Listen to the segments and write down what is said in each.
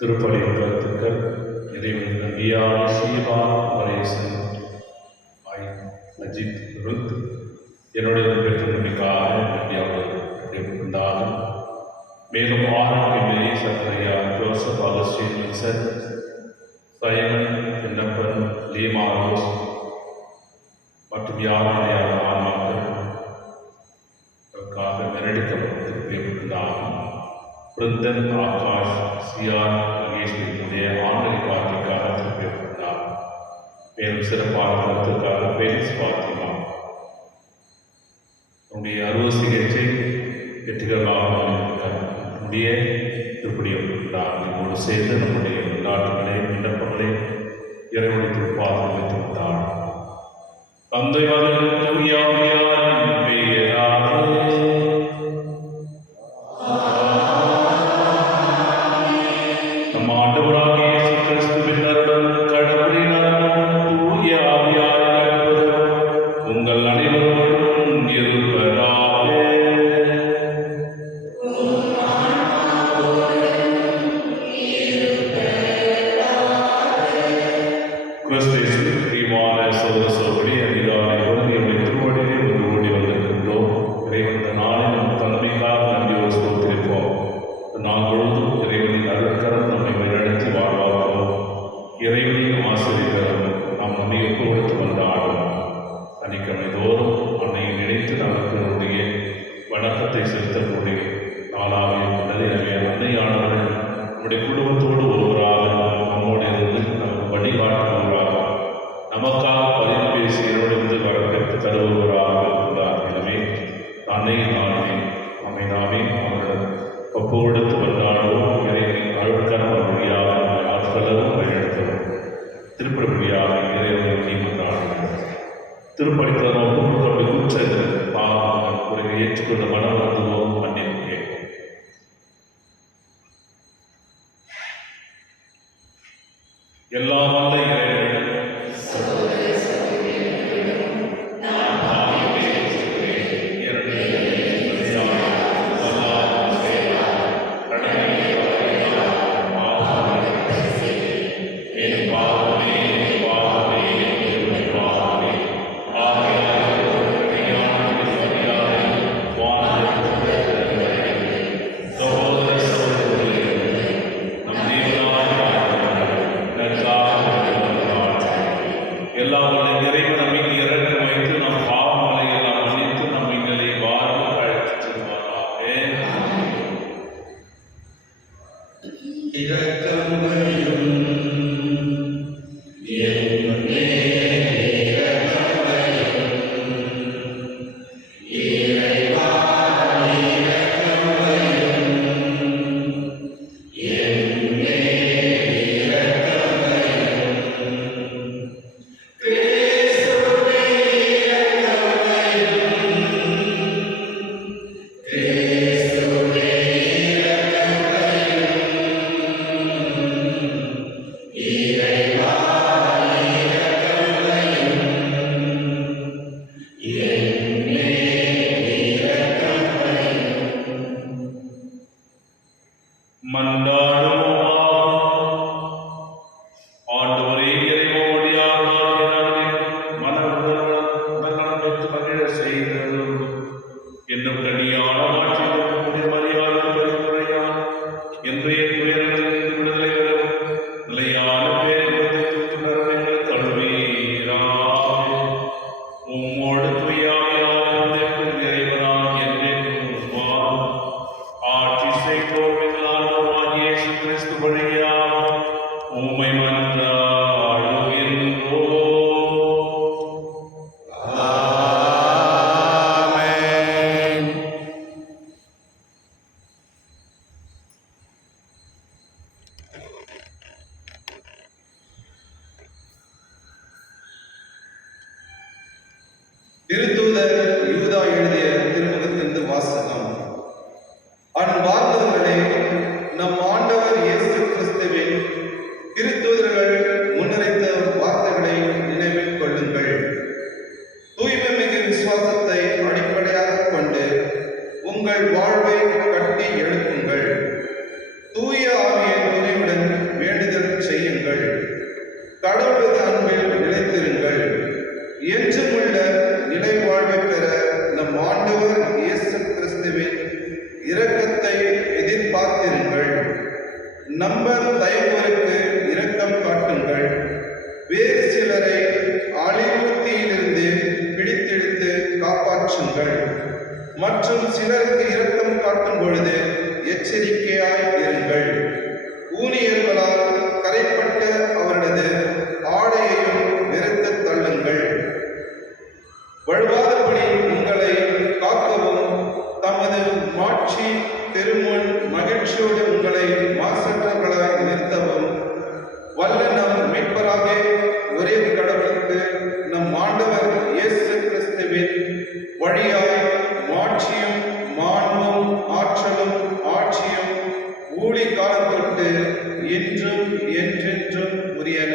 திருப்பலி கருத்துக்கள் இறைவனின் நம்பியார் ஷீலா வரேசன் அஜித் ருத் என்னுடைய பெற்ற நம்பிக்காக நம்பியாக உண்டாகும். மேலும் ஆரோக்கியமே Zachariah Joseph Augustine Wilson Simon விண்ணப்பன் லீமாரோஸ் மற்றும் யாருடைய ஆன்மாக்களுக்காக மெரடிக்கப்பட்டிருக்கின்றாகும். பிருந்தன் ஆகாஷ் சிஆர் மகேஷ்வரியுடைய ஆண்களை பார்வைக்காக திருப்பியிருக்கிறார். மேலும் சிறப்பான கருத்துக்காக ஃபெலிக்ஸ் பாத்திமா நம்முடைய அறுவை சிகிச்சை வெற்றிகரமாக நம்முடைய திருப்படியிருக்கிறார். நம்மோடு சேர்ந்து நம்முடைய நாட்டுகளை விண்ணப்பங்களை இறைவனை திருப்பாக வைத்து விட்டார். தந்தை மகன் தூயாவியாரின் பெயராலே நம் ஆண்டவராகிய இயேசு கிறிஸ்துவின் அருளும் கடவுளின் அருளும் தூய ஆவியாரின் அன்பும் உங்கள் அனைவரோடும் இருப்பதாக. கிறிஸ்து பிரியமான சகோதர சகோதரி அதிகாரிகளோடு என்னுடைய திருவடியிலே ஒன்று ஓடி வந்திருக்கின்றோம். இறைவன் இந்த நாளில் நம் தன்மைக்காக நன்றியோடு ஸ்தோத்திரிப்போம். நாள் முழுவதும் இறைவனின் அருட்கரம் நம்மை வழிநடத்தி வாழ்வாக்கும். இறைவனின் ஆசிரியரும் நாம் நம்மை ஒப்பு கொடுத்து வந்தாடும். சனிக்கிழமை தோறும் அன்னையை நினைத்து நமக்கு நம்முடைய வணக்கத்தை செலுத்தக்கூடிய நாளாக இருக்கின்றது. எனவே அன்னையானவர்கள் நம்முடைய குடும்பத்தோடு ஒருவராக நம்மோடு இருந்து நமக்கு வழிகாட்டுபவராக நமக்காக பதிவு பேசி இருந்து வரப்பெற்று தருபவராக இருக்கின்றார். எனவே அன்னையை நாமே நம்மை நாமே அவர்கள் ஒப்பு கொடுத்து வந்தாலும் இறைவனின் அருட்கரம் வழியாக ஆட்களவும் வழிநடத்தவும் திருப்படியாக இறைவனை வந்தாடுங்கள். திருப்படித்தரம் ஒப்புக்கொண்டு குற்றங்கள் பாவங்கள் குறைவை ஏற்றுக்கொண்ட மனவருத்துவம் மன்னிப்பு கேட்கும். எல்லாம் வல்ல இறைவனிடம் என்னும் கனியான ஆட்சியின் மரியாதை பரிந்துரையான் என்றே துயரங்களிலிருந்து விடுதலை திருத்தூதர் யூதா எழுதிய திருமுகத்திலிருந்து வாசகம். அன்பார்ந்தவர்களே, நம் ஆண்டவர் இயேசு கிறிஸ்துவின் திருத்தூதர்கள் முன்னுரைத்த வார்த்தைகளை நினைவில் கொள்ளுங்கள். தூய்மை மிகு விசுவாசத்தை அடிப்படையாக கொண்டு உங்கள் வாழ்வை கட்டி எழுப்புங்கள். தூய ஆவியின் துணையுடன் வேண்டுதல் செய்யுங்கள். கடவுளது அன்பில் நிலைத்திருங்கள். என்றுமுள்ள நிலை வாழ்வை பெற நம் ஆண்டவர் இயேசு கிறிஸ்துவின் இரக்கத்தை எதிர்பார்த்திருங்கள். நம்ப தயங்குவோருக்கு இரக்கம் காட்டுங்கள். வேறு சிலரை அழிவுறுத்தியிலிருந்து பிடித்தெடுத்து காப்பாற்றுங்கள். மற்றும் சிலருக்கு இரக்கம் காட்டும் பொழுது எச்சரிக்கையாய் இருங்கள். ஊனியர்களால் கரைப்பட்ட அவரது ஆடையையும் வெறுத்து தள்ளுங்கள். வழுவாதபடி உங்களை காக்கவும் தமது மாட்சி திருமுன் மகிழ்ச்சியோடு உங்களை மாசற்றவர்களாய் நிறுத்தவும் வல்ல நம் மீட்பராக ஒரே கடவுளுக்கு நம் ஆண்டவர் இயேசு கிறிஸ்துவின் வழியாய் மாட்சியும் மாண்பும் ஆற்றலும் ஆட்சியும் ஊழி காலம் தொட்டு இன்றும் என்றென்றும் உரியன.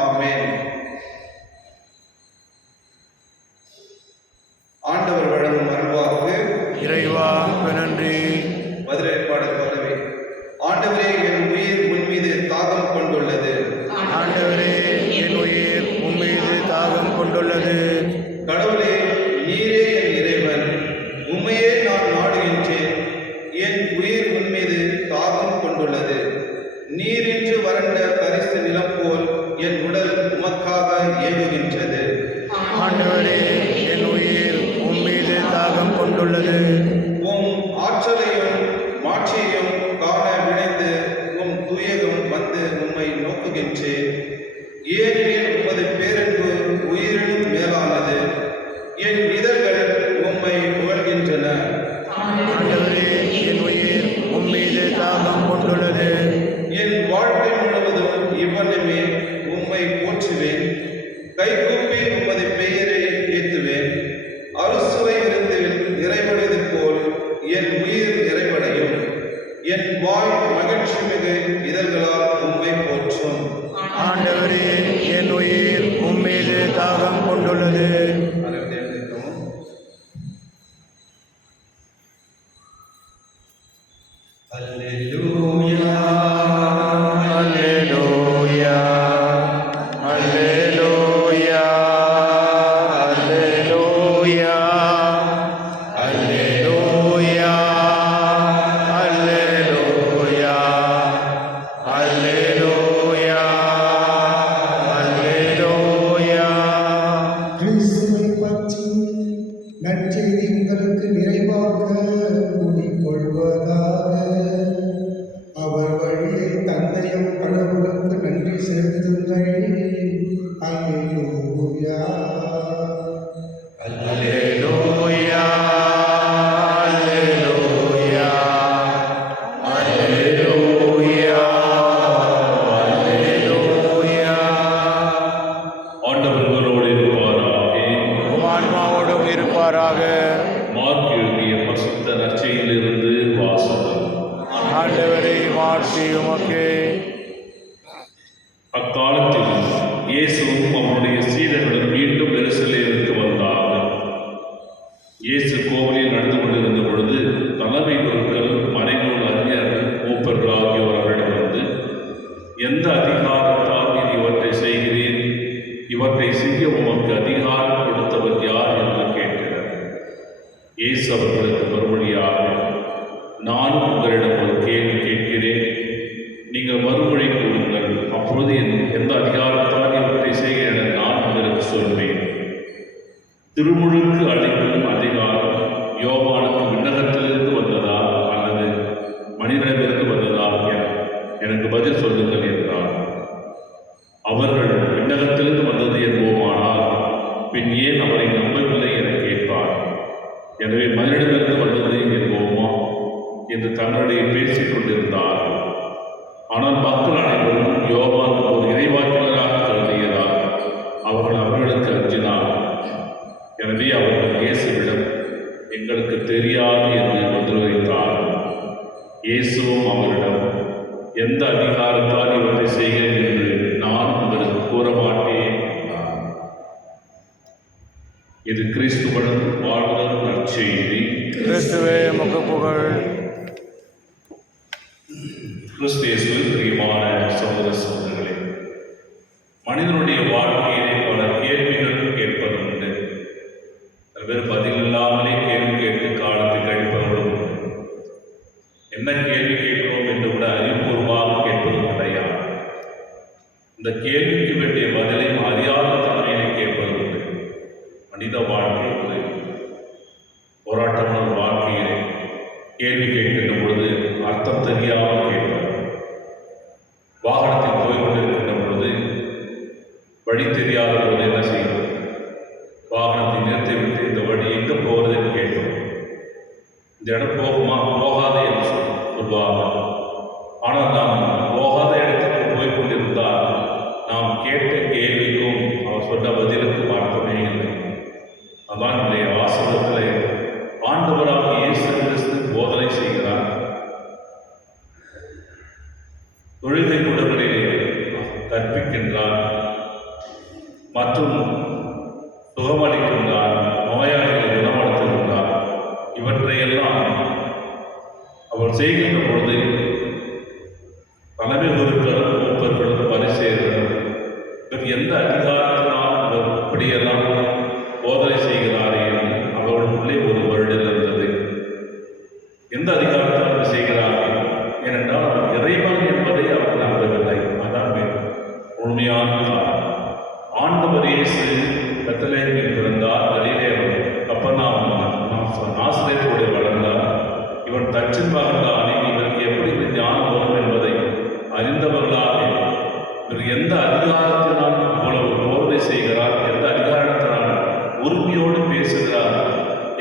ஆமென். ஆண்டவர் வழங்கும் அருள்வாக்கு. இறைவா நன்றி. பதிலளிப்பாடு தொடவே. ஆண்டவரே, என் உயிர் உன் மீது தாகம் கொண்டுள்ளது. ஆண்டவரே, என் உயிர் உன் மீது தாகம் கொண்டுள்ளது. கடவுளே, நீரே என் இறைவன், உம்மையே நான் நாடுகின்றேன். என் உயிர் உன் மீது தாகம் கொண்டுள்ளது. நீரின்றி வறண்ட தரிசு நிலம் போல் என் உடல் உமக்காக ஏங்குகின்றது. ஆண்டவரே, என் உயிர் உன் மீது தாகம் கொண்டுள்ளது. உம் ஆற்றலையும் மாட்சியையும் காண விளைந்து உம் தூயகம் வந்து உம்மை நோக்குகின்றேன். ஏனெனில் உமது பேரன்பு உயிரினும் மேலானது. என் இதழ்கள் உம்மை புகழ்கின்றன. ஆண்டவரே, என் உயிர் உன் மீது தாகம் கொண்டுள்ளது. என் வாழ்க்கை முழுவதும் இவ்வண்ணமே உம்மை போற்றுவேன். கைகூப்பி உமது பெயரை ஏற்றுவேன். அறுசுவை விருந்தில் நிறைவடைவது போல் என் உயிர் நிறைவடையும். என் வாய் மகிழ்ச்சி மிகு இதழ்களால் உம்மை போற்றும். ஆண்டவரே, என் உயிர் உன் மீது தாகம் கொண்டுள்ளது. அல்லேலூயா, அல்லேலூயா, அல்லேலூயா, அல்லேலூயா, அல்லேலூயா, அல்லேலூயா, அல்லேலூயா, அல்லேலூயா. கிறிஸ்துவை பற்றி நற்செய்தி உங்களுக்கு நிறைவாக கூடிக்கொள்வதாக. அவர் வழியை தந்தையும் கடவுளுக்கு நன்றி செலுத்துங்கள். அல்லேலூயா. அல்லேலூயா, அல்லேலூயா, அல்லேலூயா, அல்லேலூயா. ஆண்டவர் உங்களோடு இருப்பாராக. உம் ஆன்மாவோடும் இருப்பாராக. மார்க் எழுதிய பரிசுத்த நற்செய்தியிலிருந்து வாசகம். ஆண்டவரே, மாட்சி உமக்கே. அக்காலத்தில் இயேசுவும் அவருடைய சீடர்களும் மீண்டும் எருசலேமுக்கு வந்தார்கள். இயேசு கோவிலில் நடந்து கொண்டிருந்த பொழுது தலைமை குருக்கள், மறைநூல் அறிஞர்கள், மூப்பர்கள் ஆகியோர் அவரிடம் வந்து, எந்த அதிகாரத்தால் நீர் இவற்றை செய்கிறீர்? இவற்றை செய்ய உமக்கு அதிகாரம் கொடுத்தவர் யார் என்று கேட்டனர். இயேசு அவர்களுக்கு மறுமொழியாக, நானும் உங்களிடம் ஒரு கேள்வி கேட்கிறேன், நீங்கள் மறுமொழி கூறுங்கள். அப்பொழுது எந்த அதிகாரத்தால் இவற்றை செய்கிறேன் என நான் உங்களுக்கு சொல்வேன். திருமுழுக்கு அளிக்கும் அதிகாரம் யோவானுக்கு விண்ணகத்திலிருந்து வந்ததா அல்லது மனிதனிடமிருந்து வந்ததா என எனக்கு பதில் சொல்லுங்கள் என்றார். அவர்கள் விண்ணகத்திலிருந்து வந்தது என்போமானால் பின் ஏன் அவரை நம்பவில்லை என கேட்பார். எனவே மனிதனிடமிருந்து வந்தது என்போமா என்று தங்களிடையே பேசிக் கொண்டிருந்தார். ஆனால் மக்கள் அனைவரும் யோவான் ஒரு இறைவாக்கினராக கருதியதால் அவர்கள் அவர்களுக்கு அஞ்சினார். எனவே எந்த அதிகாரத்தால் இவற்றை செய்கிறேன் என்று நான் உங்களுக்கு கூற மாட்டேன். இது கிறிஸ்துவுடன் வாழ்தல் நற்செய்தி. கிறிஸ்துவே உமக்கு புகழ். கிறிஸ்து இயேசுவில் பிரியமான சகோதர சகோதரிகளே, மனிதனுடைய வாழ்க்கையிலே பல கேள்விகள் கேட்பது உண்டு. சில பேர் பதில் இல்லாமலே கேள்வி கேட்டு காலத்தை கழிப்பவர்களும் உண்டு. என்ன கேள்வி கேட்கிறோம் என்று கூட அறிவுபூர்வமாக கேட்பது கிடையாது. இந்த கேள்விக்கு வேண்டிய பதிலையும் அறியாத தன்மையிலே கேட்பது உண்டு. மனித வாழ்க்கை ஒரு போராட்டமான வாழ்க்கையிலே கேள்வி கேட்கின்ற பொழுது அர்த்தம் தெரியாமல் கேட்பார். வாகனத்தில் போய் கொண்டிருக்கின்ற பொழுது வழி தெரியாத பொழுது என்ன செய்யும்? வாகனத்தை நிறுத்திவிட்டு இந்த வழி எங்கே போகிறது கேட்கும். இந்த இடம் போகுமா? போகாத என்று சொல்வாங்க. ஆனால் நாம் போகாத இடத்துக்கு போய் கொண்டிருந்தால் நாம் கேட்ட கேள்விக்கும் அவர் சொன்ன பதிலுக்கும் அர்த்தமே இல்லை. அதான் இன்றைய வாசகத்தில் ஆண்டவராக இயேசு கிறிஸ்து போதனை செய்கிறார். தொழுகை கூடங்களிலே கற்பிக்கின்றார் மற்றும் சுகமளிக்கின்றார், நோயாளிகளை குணப்படுத்துகின்றார். இவற்றையெல்லாம் அவர் செய்கின்ற பொழுது தலைமை குருக்களும் மூப்பர்களும் பரிசேயர்களும் இவர் எந்த அதிகாரத்தினால் அவர் இப்படியெல்லாம் போதனை செய்கிறாரே என்று அவர்களுக்குள்ளே ஒரு வருடல் இருந்தது. எந்த அதிகாரத்தால் செய்கிறார்கள்? ஏனென்றால் அவர் இறைவன் என்பதை அவர் நம்பவில்லை. அதான் உண்மையான காரணம். ஆண்டவர் இயேசு பெத்லகேமில் பிறந்தார், கலிலேயாவில் நாசரேத்திலே வளர்ந்தார். இவன் தச்சின் மகன்தானே, இவருக்கு எப்படி இந்த ஞானம் வரும் என்பதை அறிந்தவர்களாக இவர் எந்த அதிகாரத்தினால் இவ்வளவு போதனை செய்கிறார், எந்த அதிகாரத்தினால் உரிமையோடு பேசுகிறார்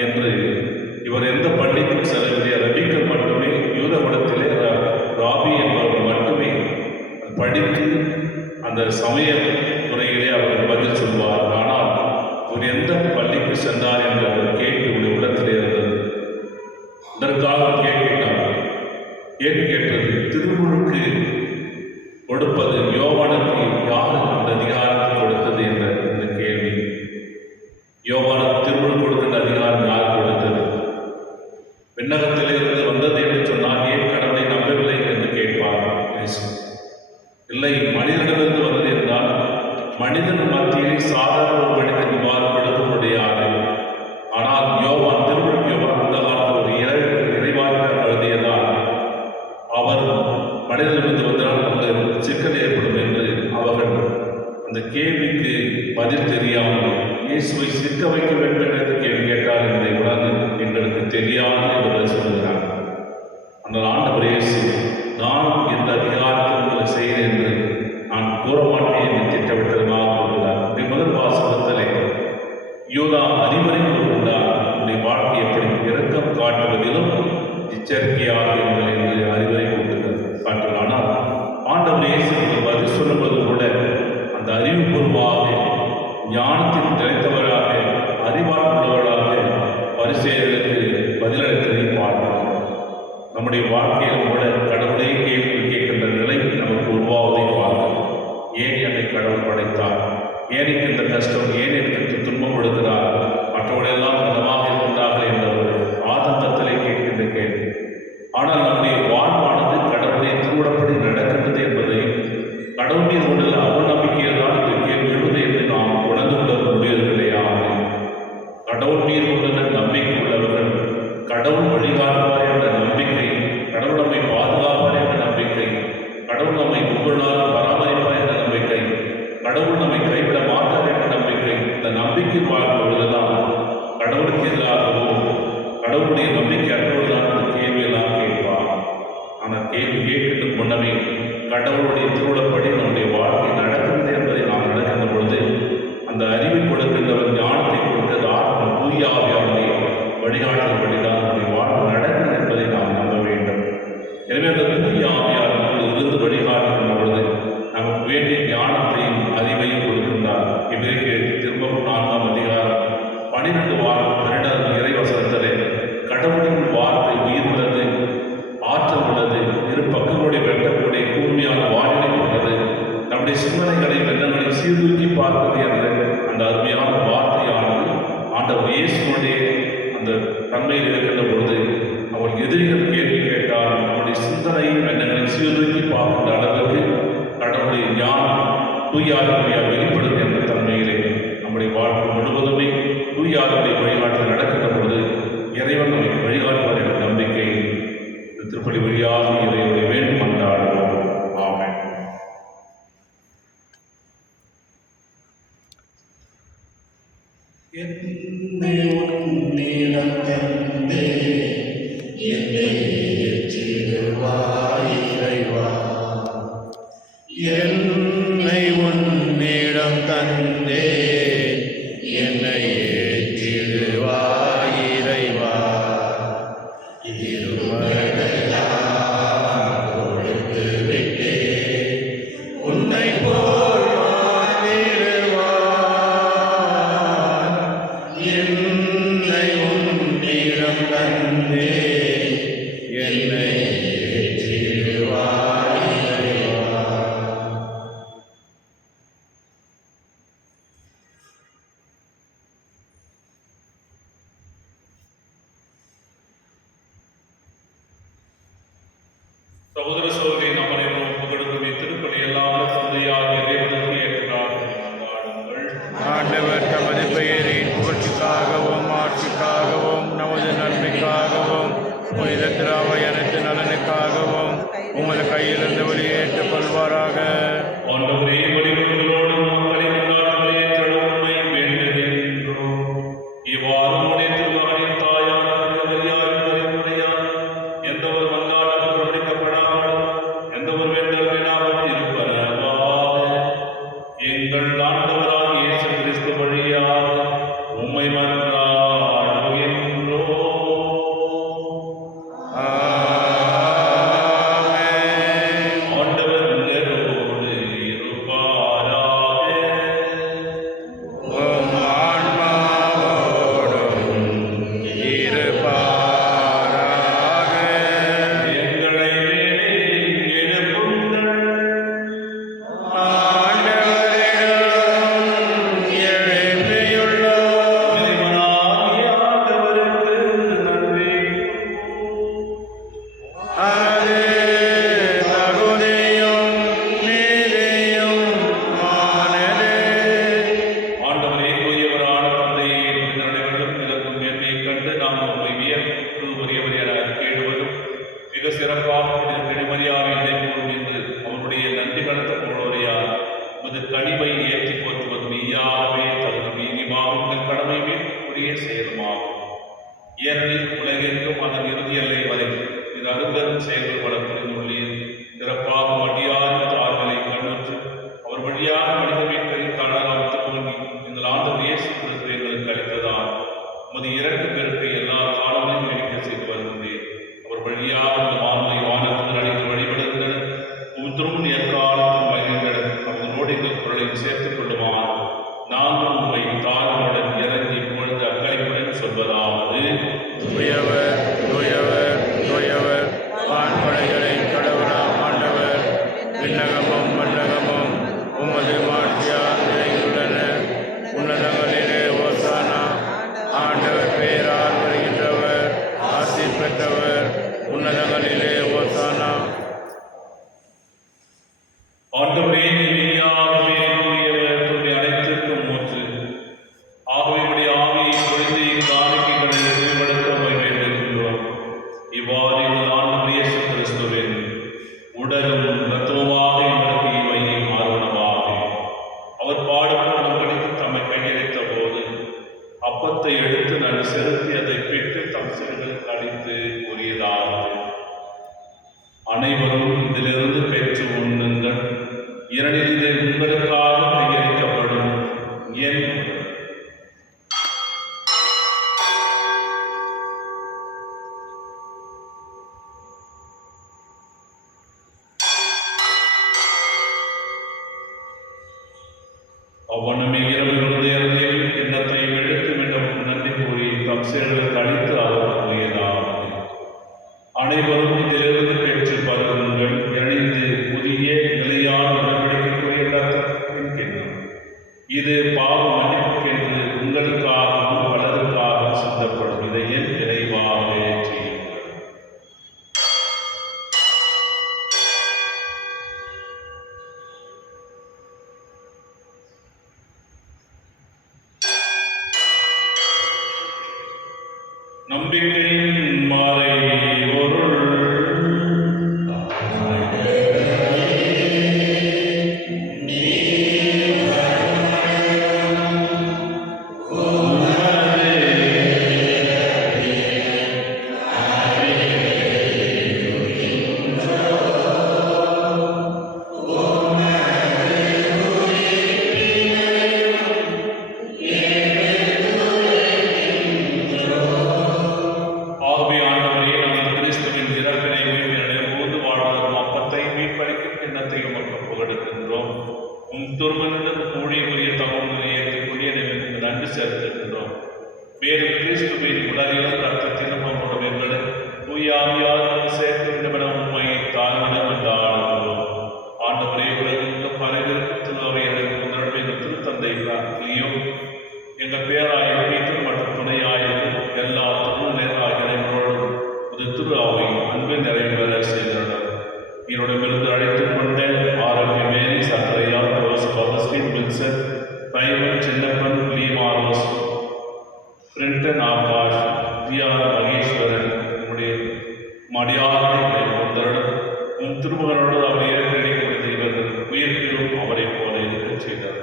என்று இவர் எந்த பள்ளிக்கும் செல்லவில்லை. ரபிக்கள் மட்டுமே, யூத மதத்திலே ராபி என்பவர்கள் மட்டுமே படித்து அந்த சமய துறையிலே அவர் பதில் சொல்வார். ஆனால் இவர் எந்த பள்ளிக்கு சென்றார் என்ற ஒரு கேள்வி உள்ளத்தில் இருந்தது. இதற்காக கேள்வி கேட்டது, திருமுழுக்கு கொடுப்பது யோவானுக்கு யார் அந்த அதிகாரத்தை கொடுத்தது என்ற இந்த கேள்வி. யோவானுக்கு திருமுழுக்கு கொடுக்கின்ற அதிகாரம் யார் கொடுத்தது? விண்ணகத்திலிருந்து வந்தது என்று சொன்னால் ஏன் கடவுளை நம்பவில்லை என்று கேட்பார். இல்லை, மனிதனிடமிருந்து வந்தது என்றால் மனிதன் மத்தியிலே சாதாரண ஒரு மனிதன் இவ்வாறு கொடுக்க முடியாது. ஆனால் யோவான், திருமுழுக்கு யோவான் அந்த காலத்தில் ஒரு இறைவாக்கினர் எழுதியதால் அவர் மனிதனிடமிருந்து வந்தால் அந்த சிக்கல் ஏற்படும் என்று அவர்கள் அந்த கேள்விக்கு பதில் தெரியாமல் இயேசுவை சிக்க வைக்க வேண்டும் என்று கேள்வி கேட்டால் என்பதை உணர்ந்து எங்களுக்கு தெரியாது என்று சொல்கிறார். ஆனால் ஆண்டவர் இயேசு, நான் எந்த அதிகாரத்தில் உங்களை செய்கிறேன் என்று நான் கூற மாட்டேன் என்று திட்டமிட்டதாக கூறுகிறார். முதல் வாசகத்திலே யூதா அறிவுரை கூறுகின்றார், உன்னுடைய வாழ்க்கை எப்படி இரக்கம் காட்டுவதிலும் எச்சரிக்கையாக இருங்கள் என்று அறிவுரை காட்டுகிறார். ஆனால் ஆண்டவர் இயேசு பதில் சொல்லுவது கூட அந்த அறிவுபூர்வமாக ஞானத்தில் நிலைத்தவராக அறிவாற்றவர்களாக பரிசேயர்களுக்கு பதிலளித்ததை பார்க்கிறோம். நம்முடைய வாழ்க்கையில் கூட கடவுளே கேள்வி கேட்கின்ற நிலை நமக்கு உருவாவதை பார்க்கிறோம். ஏன் என்னை கடவுள் படைத்தார்? ஏன் எனக்கு இந்த கஷ்டம்? ஏன் எனக்கு துன்பம் கொடுக்கிறார்? மற்றவர்களெல்லாம் நலமாக இருக்கின்றார்கள் என்ற ஒரு ஆதங்கத்திலே கேட்கின்ற கேள்வி. ஆனால் நம்முடைய வாழ்வானது கடவுளை திருவிடப்படி நடக்கின்றது என்பதை கடவுள் மீது உள்ள அவநம்பிக்கையில் தான் இந்த கேள்வி எழுது என்று நாம் உணர்ந்து கொள்ள முடிவது கிடையாது. கடவுள் மீது உள்ள நம்பிக்கை உள்ளவர்கள் கடவுள் வழிகாட்டுவார் என்ற நம்பிக்கை, கடவுள் நம்மை பாதுகாப்பார் என்ற நம்பிக்கை, கடவுள் நம்மை ஒவ்வொரு நாளும் பராமரிப்பார் என்ற நம்பிக்கை, கடவுள் நம்மை கைவிட மாட்டார் என்ற நம்பிக்கை, இந்த நம்பிக்கை வாழ்க்கை பொழுதுதான் கடவுளுக்கு எதிராகவும் கடவுளுடைய நம்பிக்கை அற்றவர்களால் இந்த கேள்வியெல்லாம் கேட்பார். ஆனால் கேள்வி கேட்கின்ற முன்னமே கடவுளுடைய திருவிழப்படி நம்முடைய வாழ்க்கை நடக்கிறது என்பதை நாம் நடக்கின்ற பொழுது அந்த அறிவை கொடுக்கின்றவர், ஞானத்தை கொடுத்ததால் தூய ஆவியாருடைய வழிகாட்டுதல்படிதான் நம்முடைய வாழ்வு நடக்கிறது என்பதை நாம் நம்ப வேண்டும். எனவே அந்த தூய ஆவியார் இருந்து வழிகாட்டுகின்ற பொழுது நமக்கு வேண்டிய ஞானத்தையும் அறிவையும் கொடுக்கின்றார். எபிரேயர் திரும்பவும் 4ஆம் அதிகாரம் 12 இறைவசனத்திலே கடவுளின் வார்த்தை உயிர் உள்ளது, ஆற்றல் உள்ளது, இரு பக்கங்களுடைய வெட்டக்கூடிய நம்முடைய சிந்தனைகளையும் எண்ணங்களையும் சீர்தூக்கி பார்ப்பது என்ற அந்த அருமையான வார்த்தையானது ஆண்டவர் இயேசுடைய அந்த தன்மையில் இருக்கின்ற பொழுது அவள் எதிரிகள் கேள்வி கேட்டால் நம்முடைய சிந்தனையும் எண்ணங்களையும் சீர்தூக்கி பார்க்கின்ற அளவுக்கு கடவுளுடைய ஞானம் தூயாருடைய வெளிப்படுது என்ற தன்மையிலே நம்முடைய வாழ்க்கை முழுவதுமே தூயாருடைய வழிகாட்டில் நடக்கின்ற பொழுது இறைவன் நமக்கு வழிகாட்டுவார் என்ற நம்பிக்கை இந்த திருப்பலி வழியாக இறைவனை வேண்டும் கொண்டாடுவோம். ஆமென். என்னை உன்னிடம் தந்தே என்னை ஏற்றிடுவாய் இறைவா. என்னை உன்னிடம் தந்தே என்னை ஏற்றிடுவாய் இறைவா. இருமடலாம் கொடுத்து விட்டே உன்னை போல் மாற்றிடுவாய். என்னை உன்னிடம் தந்தே என்னை ஏற்றிடுவாய் இறைவா. சகோதர சகோதரி, நாம் அனைவரும் புகழும் திருப்பலி எல்லாம் தந்தையாக இறைவனுக்கு ஏற்றார்கள். ஆண்டவர் தமது பெயரின் புகழ்ச்சிக்காகவும் ஆட்சிக்காகவும் நமது நன்மைக்காகவும் புனித திராவை அனைத்து நலனுக்காகவும் உமது கையிலிருந்து வெளியேற்றுக் கொள்வாராக. ஆண்டவரே, வழிபடுகளோடு மக்களை கொண்டாடுகளே தழுவுமை வேண்டுகின்றோம். இவ்வாறு உடைய திருமகனின் தாயான மரியாதையால் எந்த ஒரு மன்றாட்டும் புறக்கணிக்கப்படாமல் எந்த ஒரு வேண்டல் வீணாமல் இருப்பனவாக எங்கள் ஆண்டவராகிய இயேசு கிறிஸ்து வழியாக உம்மை மன்றாடுகின்றோம். ஆமென். ஆண்டவர் உங்களோடு இருப்பாராக. உம் ஆன்மாவோடும் இருப்பாராக. எங்களை எழுப்புங்கள். ஆண்டவரிடம் எழுப்பியுள்ளோம். இறைவனாகிய ஆண்டவருக்கு நன்றி. அது தகுதியும் நீதியும் ஆனது. ஆண்டவரே, தூயவரான தந்தையே, புனித நடைமுறைகளும் நிலக்கும் மேன்மையைக் கண்டு நாம் உம்மை வியப்பு உரியவர் என அறிக்கையிடுவதும் மிக சிறப்பாக புனித கனிமரியாவை நினைப்போம் என்று அவருடைய நன்றி கடத்த போனோரையால் உமது கனிவை ஏற்றி போற்றுவதும் மெய்யாகவே தகுதி மீதியுமாக உங்கள் கடமை மேற்குரிய செயலுமாகும். ஏனெனில் உலகெங்கும் அதன் இறுதி எல்லை வரை இது அரும்பெரும் செயல்கள் பல புரிந்துள்ளீர். சிறப்பாக அடியாரின் தாழ்களை கண்ணுற்று அவர் வழியாக மனித மீட்பரின் காரணத்து பொங்கி இந்த ஆண்டவர் இயேசு கிறிஸ்து எங்களுக்கு அளித்ததால் உமது இரண்டு பெருக்கை எல்லா காலங்களையும் நெருக்க செய்து வருகின்றேன். அவர் வழியாக இந்த வானத்தை வானத்தின் அடிகள் வழிபடுகின்றனர். உத்தரும் எக்காலத்தும் மகிழ்கின்றனர். அவர்களோடு எங்கள் குரலை சேர்த்துக் கொள்ளுமாறு நாங்கள் உண்மை தாழ்வுடன் இறங்கி பொழுது அக்களிப்புடன் சொல்வதாவது: தூயவர் தூயவர் தூயவர் வான்படைகளை கடவுளாம் ஆண்டவர். விண்ணகமும் மண்ணகமும் உமது மாட்சியால் நிறைந்துள்ளன. உன்னதங்களிலே ஓசானா. ஆண்டவர் பெயரால் வருகின்றவர் ஆசி பெற்றவர். உன்னதங்களிலே ஓசானா. ஆண்டவரே, நீர் மெய்யாகவே தூயவர், தூய்மை அனைத்திற்கும் ஊற்று. ஆகவே உம்முடைய ஆவியை பொழிந்து இக்காணிக்கைகளை தூய்மைப்படுத்த உம்மை வேண்டுகின்றோம். இவ்வாறு எங்கள் ஆண்டவர் இயேசு கிறிஸ்துவின் உடலும் இரத்தமுமாக எங்களுக்கு இவை மாறுவனவாக. அவர் பாடுபட்டு பங்களித்து தம்மை கையளித்த போது அப்பத்தை எடுத்து நடு செலுத்தி அதை பெற்று தம் சிறுகளுக்கு அளித்து கூறியதாவது: அனைவரும் இதிலிருந்து பெற்று உண்ணுங்கள். ஏனெனில் இது உங்களுக்காக கையளிக்கப்படும் என் உடல். அவ்வண்ணமே இரவு இருதயத்தையும் கிண்ணத்தையும் எடுத்து மீண்டும் நன்றி கூறி தம் சேர்களுக்கு அளித்து அவர் கூறியதாவது: அனைவரும் இதிலிருந்து பெற்று பருகுங்கள். ஏனெனில் இது புதிய நிலையான உடன்படிக்கைக்குரிய நம்பிக்கையின் மாலை பொருள். ஆகவே ஆண்டவரே, நாங்கள் கிறிஸ்துவின் இறப்பினை உயிர்ப்பினை போது வாழ்வதற்கு அப்பத்தை மீட்பளிக்கும் எண்ணத்தை உமக்கு புகழுகின்றோம். உம் திருமணம் ஊழியர்களிய தகவல்களை ஏற்றுக்கொள்ள எனக்கு நன்றி செலுத்துகின்றோம். மேலும் கிறிஸ்துவின் உடலிலும் ரத்தத்திலும் அவருடைய எங்களை தூயாவியாரும் சேர்த்து விடப்பட உண்மை தாழ்நிலம் என்று ஆளுகிறோம். ஆண்டவரே, உலகிற்கு பலவிருக்கும் திருவைகளுக்கு உங்களுடைய எங்கள் திருத்தந்தை பிரார்த்தனையும் எங்கள் பேராய வீட்டில் மற்றும் துணையாயும் எல்லா திருநேராகியோடும் இது திரு அவை அன்பில் நிறைவேற செய்தனர். என்னிடமிருந்து அழைத்துக் கொண்ட Arokiyamary Zachariah Rose Augustine Wilson பைவன் சின்னப்பன் லீமாரோஸ் பிரிண்டன் ஆகாஷ் தியா மகேஸ்வரன் உடைய மடியாரை கொண்டரிடம் உன் திருமகனோடு அவர் ஏற்கனவே கொடுத்த இவர்கள் உயிர்ப்பிலும் அவரை போல இருக்க செய்தார்.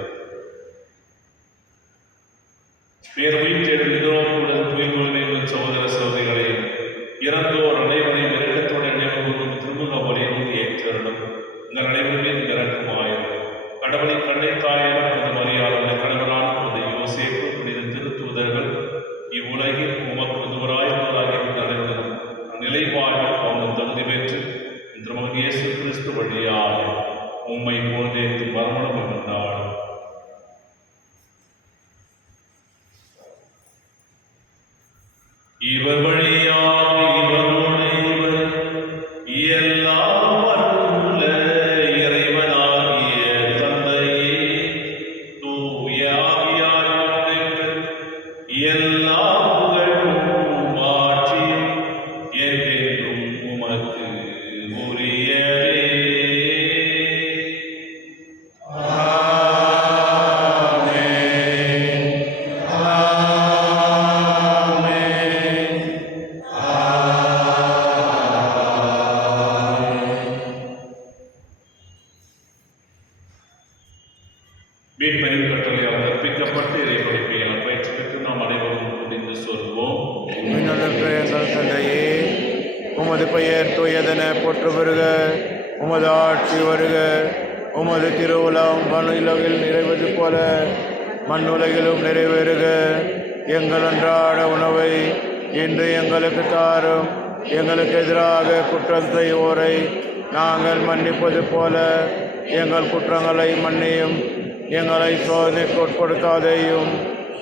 பேருமையும் தேடும் எதிரோக்குடன் தூய்மையுடன் சகோதர சகோதரிகளையும் இறந்தோர் அனைவரையும் இறக்கத்தோடு நினைவுகூறும் திருமுக ஒளியும் ஏற்றரும் இந்த நடைமுறை இறக்குமாயும் கடவுளின் கண்ணை தாயிடம் புனித மரியாதை கணவரான புனித யோசேப்பு புனித திருத்தூதர்கள் இவ்வுலகில் உமக்கு தூராயிருந்ததாகிய நடைமுறையும் நிலைவாழ்வு அவனும் தகுதி பெற்று இந்த மகன் இயேசு கிறிஸ்து வழியாக உம்மை போன்றேற்று மறுமணம் என்றார். இவர் வழியாக இவரோடு இவர் எல்லாம் வல்ல இறைவனாகிய தந்தையே, தூய ஆவியாரின் எல்லா புகழும் ஆட்சியும் என்றென்றும் உமக்கு உரியதே. மீட்பரின் கட்டளையால் கற்பிக்கப்பட்டு இறைவனுக்கையால் பயிற்சி பெற்று நாம் அனைவரும் துணிந்து சொல்வோம். எங்கள் தந்தையே, உமது பெயர் தூயதென போற்று வருக, உமது ஆட்சி வருக, உமது திருவுளம் வானுலகில் நிறைவது போல மண்ணுலகிலும் நிறைவேறுக. எங்கள் அன்றாட உணவை இன்று எங்களுக்கு தாரும். எங்களுக்கு எதிராக குற்றம் செய்வோரை நாங்கள் மன்னிப்பது போல எங்கள் குற்றங்களை மன்னியும். எங்களை சோதனைக்கு உட்படுத்தாதேயும்,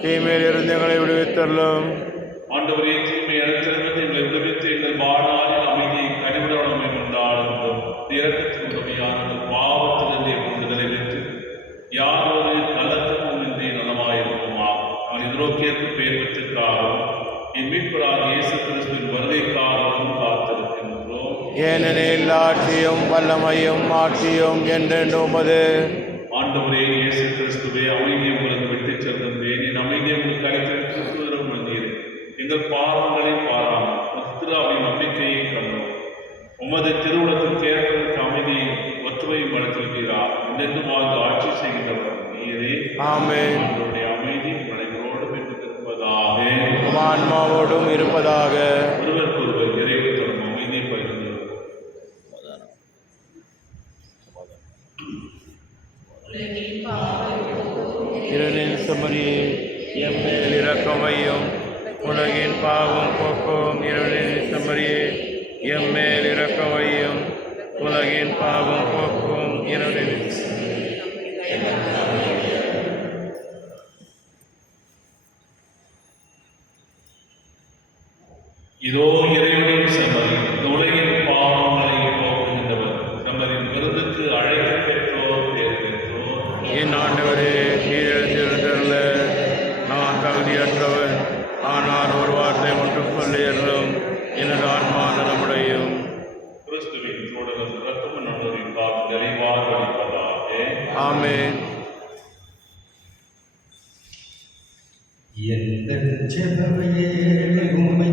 தீமையில் இருந்து எங்களை விடுவித்தள்ளும். ஆண்டவரே, தீமை இடத்திலிருந்து எங்களை விடுவித்து எங்கள் வாழ்நாளில் அமைதியை கனிவுடன் கொண்டாடுகிறோம். இரக்கத்தின் உதவியாக எங்கள் பாவத்திலிருந்து விடுதலை பெற்று யாரோடு கலக்கமும் இன்றி நலமாயிருக்குமா. நாங்கள் எதிரோக்கியற்கு பெயர் பெற்றிருக்காரும் என் மீட்பராக இயேசு கிறிஸ்துவின் வருகைக்காகவும் காத்திருக்கின்றோம். ஏனெனில் ஆட்சியும் வல்லமையும் ஆட்சியும் என்றென்றும் உமது. ஆண்டவரே, இயேசு கிறிஸ்துவே, அமைதியை உங்களுக்கு விட்டுச் செல்கின்றேன். என் அமைதியை உங்களுக்கு அளித்து சுதந்திரம் வந்தீர். எங்கள் பாவங்களை பாராமல் திருவின் நம்பிக்கையை கண்டோம். உமது திருவுளத்திற்கு ஏற்பதற்கு அமைதியை ஒற்றுமையும் அளித்திருக்கிறார். இன்று வாழ்ந்து ஆட்சி செய்கின்றவர் நீரே. ஆமென். ஆண்டவருடைய அமைதி மனைவரோடும் இருப்பதாக, ஆன்மாவோடும் இருப்பதாக. ஒருவருக்கொருவர் இறைவன் தரும் அமைதியை பகிர்ந்து இருளின் செம்மறியே, எம் மேல் இரக்கமையும். உலகின் பாவம் போக்கும் இருளின் செம்மறியே, எம் மேல் இரக்கமையும். உலகின் பாவம் போக்கும் இருளின். இதோ இறைவனின் செம்மறி, இந்த உலகின் பாவங்களை போக்குகின்றவர். செம்மறியின் விருதுக்கு அழைக்க பெற்றோர் பேர் பெற்றோர். என் ஆண்டவரே, நீர் எழுந்திருந்தருள நான் தகுதியற்றவன். ஆனால் ஒரு வார்த்தை ஒன்றும் சொல்லியறலும் எனது ஆன்மா நலமுடையும். கிறிஸ்துவின் தோழர்கள் ரத்தம் நல்லோரின் காப்பு நிறைவாக அளிப்பதாக. ஆமென். எந்த ஜெபமே உம்மை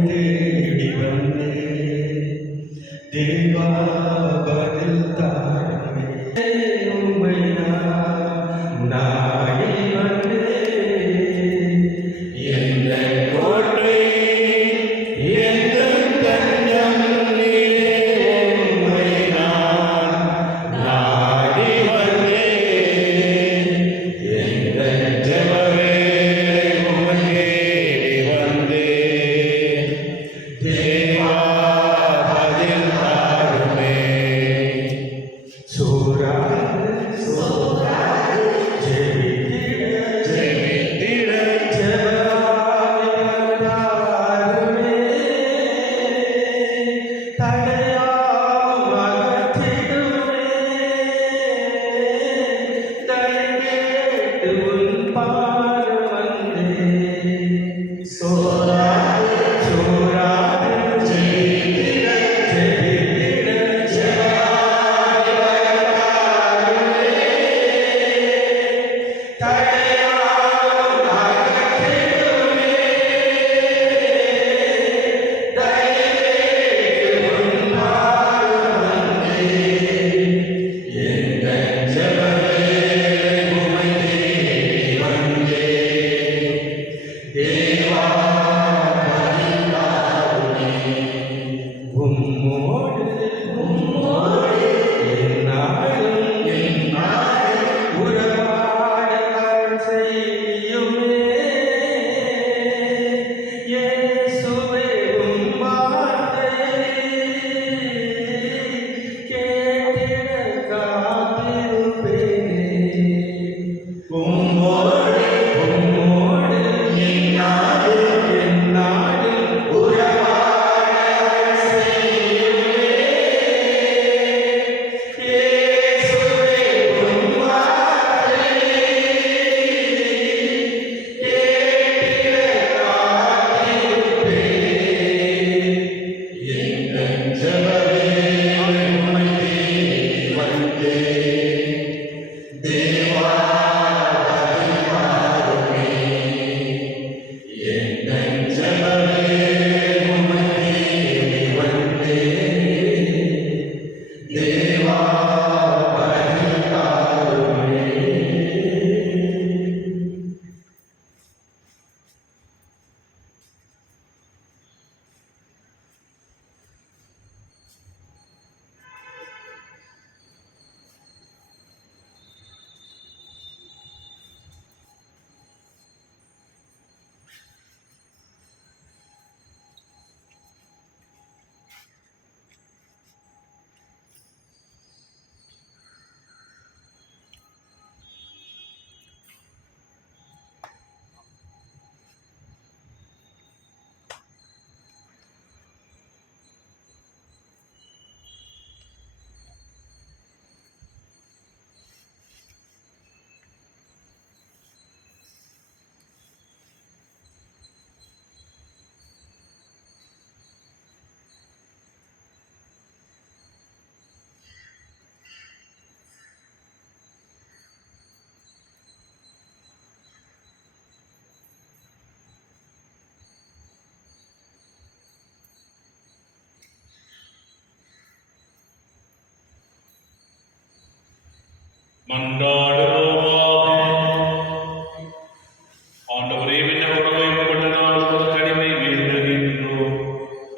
ஆண்டவரே, விண்ணகங்களை கொண்ட நாள் ஒரு கனிமை வேண்டுகின்றோம்.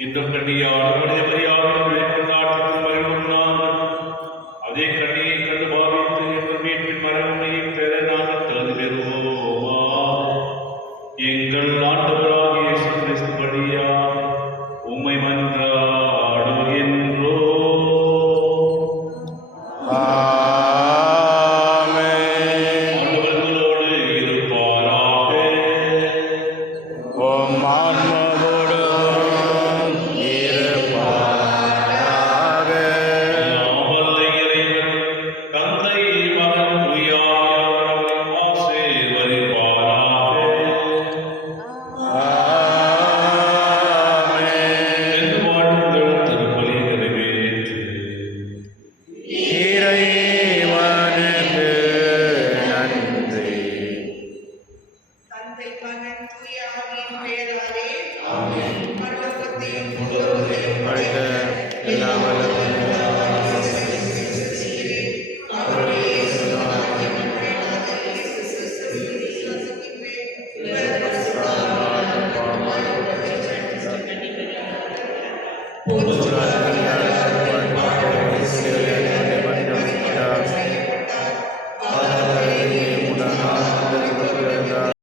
இன்றும் கண்ணியான மனித மரியாதை கொண்டாட்டத்தில் மகிழும் நாங்கள் அதே கண்ணியை கண்டு பாவித்து எங்கள் மீட்பின் மரபுமையை பெற நாங்கள் தகுதி பெறுவோமா. எங்கள் ஆண்டவராகிய இயேசு கிறிஸ்து வழியாக உம்மை மன்றாடுகின்றோம். படைத்த எல்லா வல்லமையுள்ள